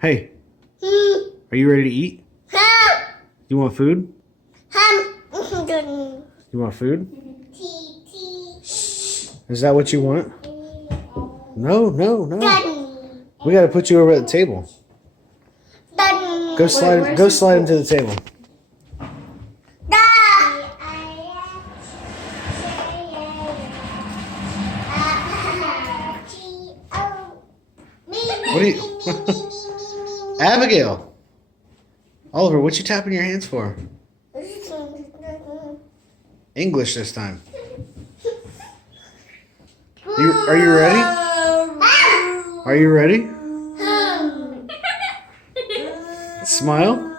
Hey, are you ready to eat? You want food? You want food? Is that what you want? No. We gotta put you over at the table. Go slide him to the table. What are you? Abigail! Oliver, what you tapping your hands for? English this time. Are you ready? Are you ready? Smile.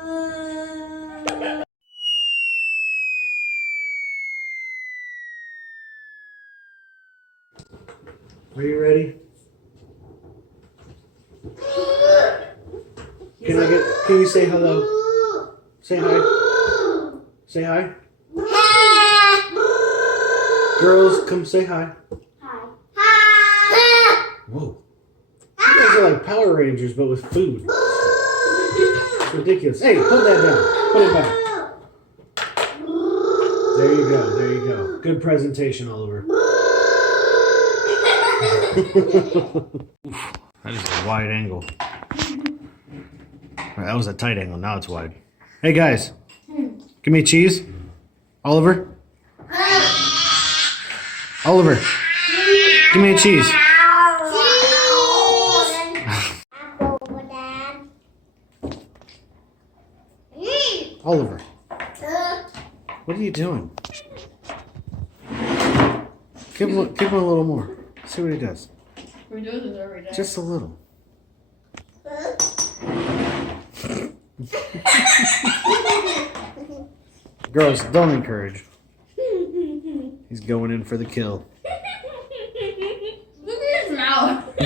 Are you ready? Can you say hello? Say hi. Say hi. Girls, come say hi. Whoa. You guys are like Power Rangers, but with food. It's ridiculous. Hey, put that down. Put it back. There you go. There you go. Good presentation, Oliver. That is a wide angle. That was a tight angle. Now it's wide. Hey, guys. Give me cheese. Oliver. Oliver. Give me a cheese. Oliver. What are you doing? Give him a little more. See what he does. We do this every day. Just a little. Girls, don't encourage. He's going in for the kill.